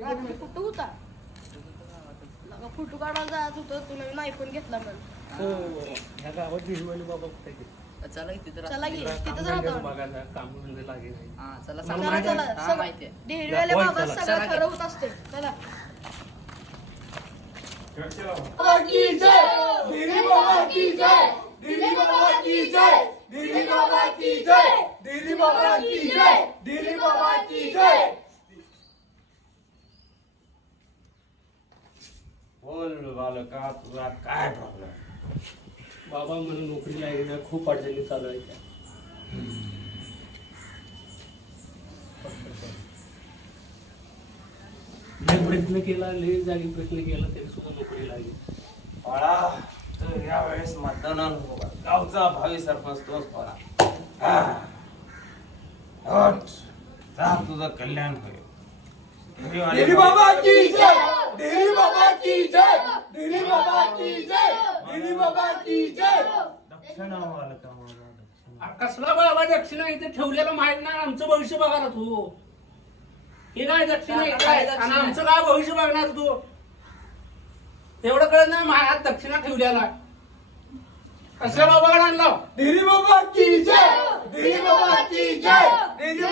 रात्री कुठं होता फोटो काढायला जायचं होतं तुला मी आयफोन घेतला मग ह्या गावात गिरवाली बाबा कुठे चला की तिथं चला की तिथं जातो बघायला काम धंदे लागेल हा चला चला चला हा माहिती आहे डेअरीवाले बाबा सगळं खरं होत असते चला की जय डेरी बाबा की जय डेरी बाबा की जय डेरी बाबा की जय डेरी बाबा की जय डेरी बाबा की जय बोल बालका तुझा काय प्रॉब्लेम बाबा मला नोकरी लागली ना खूप अडचणी चालू आहे त्या लय प्रयत्न केला लय जागी प्रयत्न केला तरी सुद्धा नोकरी लागली बाळा तर यावेळेस मतदानाला हो बा. गावचा भावी सरपंच तोच बाळा जा तुझं कल्याण होईल डेरी बाबा की जय डेरी बाबा की जय डेरी बाबा की जय डेरी बाबा की जय दक्षिणा बालका माझा दक्षिणा कसला बाबा दक्षिणा इथे ठेवलेला माहित नाही आमचं भविष्य बघा तू हे काय दक्षिणा हे काय आणि आमचं काय भविष्य बघणार तू एवढं कळत नाही माझ्या दक्षिणा ठेवलेला कसल्या बाबाकडे आणला डेरी बाबा की जय डेरी बाबा की जय डेरी